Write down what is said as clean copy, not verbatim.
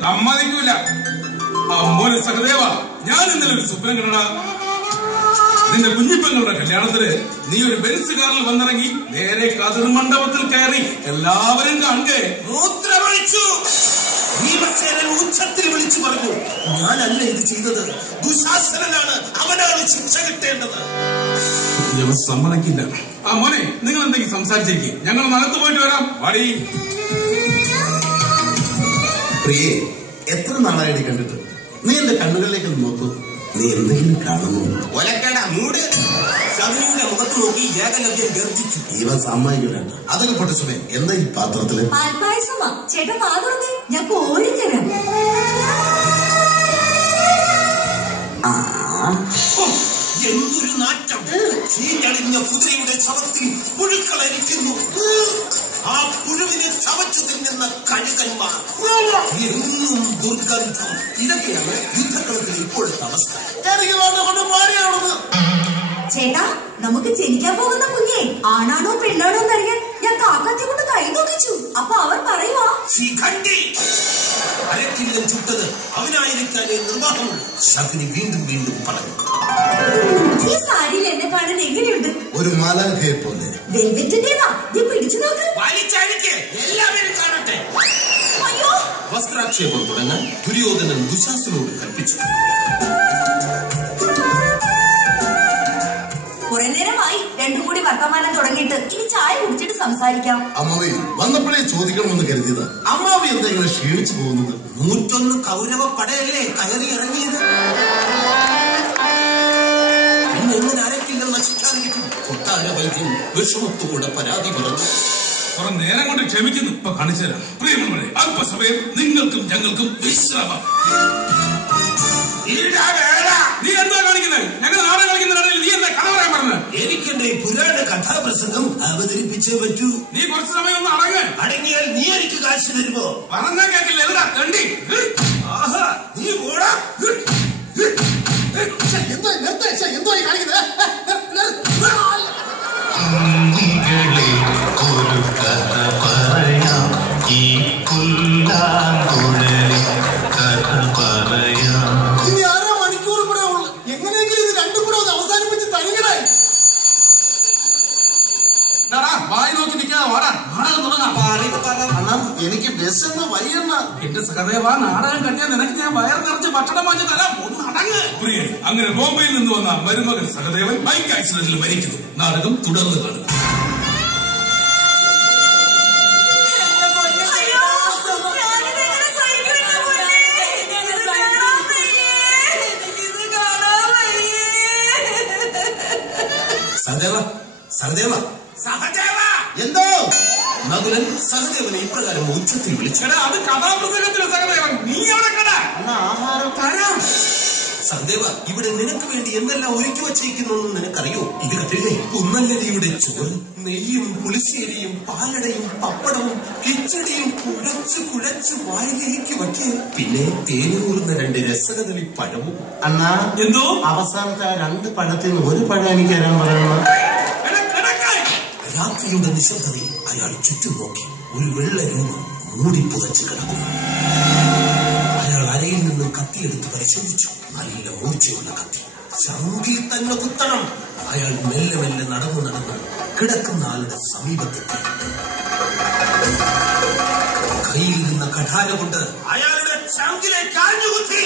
സമ്മതിക്കൂല. മോനെ സഹദേവ, ഞാൻ ഇന്നലെ ഒരു സ്വപ്നം കണ്ടടാ. നിന്റെ കുഞ്ഞിപ്പങ്ങളുടെ കല്യാണത്തിന് നീ ഒരു ബെൻസ് കാറിൽ വന്നിറങ്ങി നേരെ കതിർ മണ്ഡപത്തിൽ കയറി എല്ലാവരും കാണുക മൂത്രമൊഴിച്ചു. ഭീമസേനൻ ഉച്ചത്തിൽ വിളിച്ചു പറഞ്ഞു, ഞാനല്ല ഇത് ചെയ്തത്, ദുശാസനനാണ്, അവനാണ് ശിക്ഷ കിട്ടേണ്ടത്. ഞാൻ സമ്മതിക്കില്ല. മോനെ, നിങ്ങൾ എന്തെങ്കിലും സംസാരിച്ചേക്ക്, ഞങ്ങൾ നടത്തു പോയിട്ട് വരാം. വാടി. പ്രിയേ, എത്ര നാളായിട്ട് കണ്ടിട്ട്? നീ എന്റെ കണ്ണുകളിലേക്ക് നോക്കൂ. നീ എന്തെങ്കിലും കാണുന്നുണ്ടോ? ഒലക്കട മൂട്. ശകുനിയുടെ മുഖത്ത് നോക്കി ഏകലവ്യം ഗർജിച്ചു. ഇവൻ സമ്മതിക്കില്ല. അതൊക്കെ പൊട്ട സമയം. എന്താ ഈ പാത്രത്തില്? പാൽപ്പായസമാ. ചേട്ടാ പാത്രത്തെ ഞാൻ കോരിത്തരാം. എന്തൊരു നാറ്റം! ചീഞ്ഞളിഞ്ഞ കുതിരയുടെ ശവത്തിൽ പുഴുക്കളരിക്കുന്നു. ആ പുഴുവിനെ ചവച്ചു തിന്നുന്ന കഴുകന്മാർ. എന്നും ദുർഗന്ധം. ഇതൊക്കെയാണ് യുദ്ധക്കളത്തിൽ ഇപ്പോഴത്തെ അവസ്ഥ. ചേട്ടാ, നമുക്ക് ജനിക്കാൻ പോകുന്ന കുഞ്ഞെ ആണാണോ പെണ്ണാണോ എന്നറിയാൻ ഞാൻ കാക്കത്തെ കൊണ്ട് കൈ നോക്കിച്ചു. അപ്പൊ അവർ പറയുവാ, അരക്കില്ലം ചുട്ടത് അവനായിരിക്കാനേ നിർവാഹമുള്ളൂ. ശകുനി വീണ്ടും വീണ്ടും പറഞ്ഞു. ഈ സാരിയിൽ എന്നെ കാണാൻ എങ്ങനെയുണ്ട്? ഒരു മാലാഖയെ പോലെ. വെൽവെറ്റിന്റേതാ. നീ പിടിച്ചു നോക്ക്. വലിച്ചഴിക്ക്, എല്ലാവരും കാണട്ടെ. അയ്യോ! വസ്ത്രാക്ഷേപം തുടങ്ങാൻ ദുര്യോധനൻ ദുശാസനോട് കൽപ്പിച്ചു. കുറെ നേരമായി രണ്ടും കൂടി വർത്തമാനം തുടങ്ങിയിട്ട്. ഇനി ചായ കുടിച്ചിട്ട് സംസാരിക്കാം. അമ്മാവി വന്നപ്പോഴേ ചോദിക്കണമെന്ന് കരുതിയതാ. അമ്മാവി എന്താ ഇങ്ങനെ ക്ഷീണിച്ചു പോകുന്നത്? 101 കൗരവ പടയല്ലേ കയറി ഇറങ്ങിയത്. പിന്നെ എങ്ങനെ അരക്കില്ലെന്ന് നശിക്കാതിരിക്കും? കൊട്ടാര വൈദ്യം വിഷമത്തോടെ പരാതി പറഞ്ഞു. കുറെ നേരം കൊണ്ട് ക്ഷമിക്കുന്നു. ഇപ്പൊ കാണിച്ചു തരാം. പ്രിയമുള്ളവരെ, അല്പസമയം നിങ്ങൾക്കും ഞങ്ങൾക്കും വിശ്രാമം. നീ എന്താ കാണിക്കുന്നത്? ഞങ്ങൾ നാടകം കളിക്കുന്നതിനിടയിൽ നീ എന്താ കഥ പറയാൻ പറഞ്ഞത്? എനിക്കെന്റെ പുരാണ കഥാപ്രസംഗം അവതരിപ്പിച്ചേ പറ്റൂ. നീ കുറച്ചു സമയം ഒന്ന് അടങ്ങ്. അടങ്ങിയാൽ നീ എനിക്ക് കാശ് തരുമോ? പറഞ്ഞാ കേക്കില്ല. എവിടാ കണ്ടി? ആഹാ, നീ ഓടാ. എന്തോ കാണിക്കുന്നത്? ഇനി 1/2 മണിക്കൂർ കൂടെ ഉള്ളു. എങ്ങനെയെങ്കിലും ഇത് രണ്ടും കൂടെ ഒന്ന് അവസാനിപ്പിച്ച് തരികടേ. വായി നോക്കി നിൽക്കാതെ വാടാ, നാടകം തുടങ്ങാം. അണ്ണാ, എനിക്ക് ബസ്സെന്ന് വയ്യണ്ണ. എന്റെ സഹദേവ, നാടകം കഴിഞ്ഞാൽ നിനക്ക് ഞാൻ വയർ നിറച്ച് ഭക്ഷണം വാങ്ങി തരാം. ഒന്ന് അടങ്ങ്. പ്രിയൻ, അങ്ങനെ ബോംബെയിൽ നിന്ന് വന്ന മരുമകൻ സഹദേവൻ ബൈക്ക് ആക്സിഡന്റിൽ മരിക്കുന്നു. നാടകം തുടർന്ന് കാണുക. സഹദേവ, സഹദേവ, സഹദേവ! എന്തോ? നകുലൻ സഹദേവനെ ഇപ്രകാരം ഉച്ചത്തിൽ വിളിച്ചടാ. അത് കഥാപ്രസംഗത്തിലെ സഹദേവൻ. നീ അവിടെ കട. ആഹാരം തരാം. സഹദേവ, ഇവിടെ നിനക്ക് വേണ്ടി എന്തെല്ലാം ഒരുക്കി വച്ചിരിക്കുന്നു നിനക്കറിയോ? ഇത് കണ്ടില്ലേ? കുന്നല്ലരിയുടെ ചോറ്, നെയ്യും പുളിശ്ശേരിയും പാലടയും പപ്പടവും കിച്ചടിയും കുഴച്ച് കുഴച്ച് വായിലേക്ക് വയ്ക്കുക. പിന്നെ തേനൂറുന്ന 2 രസകദളി പഴവും. അണ്ണാ, എന്തോ? അവസാനത്തെ ആ 2 പഴത്തിൽ നിന്ന് 1 പഴം എനിക്ക് തരാൻ പറയണം. രാത്രിയുടെ നിശബ്ദതയിൽ അയാൾ ചുറ്റും നോക്കി. ഒരു വെള്ള രൂപം മൂടി പുതച്ച് കിടക്കുന്നു. അയാൾ അരയിൽ നിന്നും കത്തിയെടുത്ത് പരിശോധിച്ചു. നല്ല മൂർച്ചയുള്ള കത്തി. ശങ്കിൽ തന്നെ കുത്തണം. അയാൾ മെല്ലെ മെല്ലെ നടന്നു നടന്ന് കിടക്കുന്ന ആളുടെ സമീപത്തെത്തി. കയ്യിലിരുന്ന കഠാര കൊണ്ട് അയാളുടെ ശങ്കിലേക്ക് ആഞ്ഞുകുത്തി.